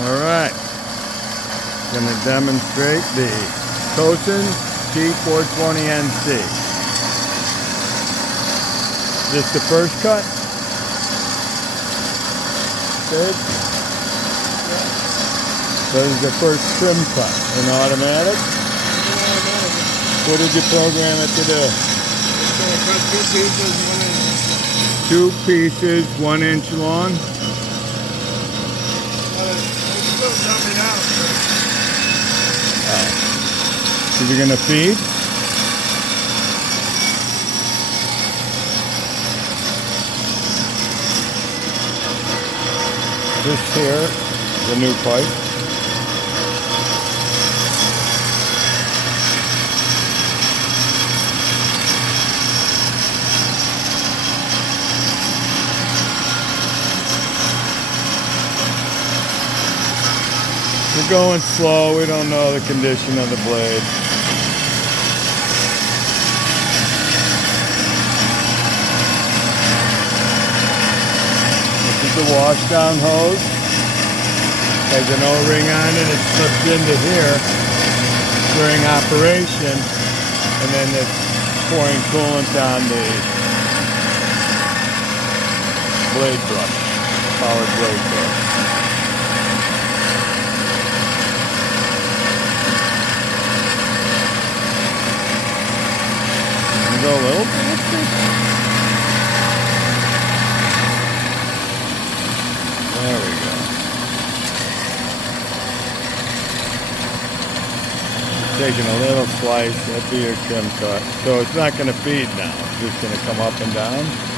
Alright, going to demonstrate the Cosen C420NC. This the first cut? Good. This is the first trim cut in automatic. What did you program it to do? It's going to cut 2 2 pieces, pieces, 1 inch. 1 inch long. It's still jumping out. Is it going to feed? This here, the new pipe. We're going slow, we don't know the condition of the blade. This is the washdown hose. Has an O-ring on it, it slips into here during operation, and then it's pouring coolant on the blade brush, powered blade brush. Go a little faster. There we go. Just taking a little slice, that'd be your trim cut. So it's not going to feed now, it's just going to come up and down.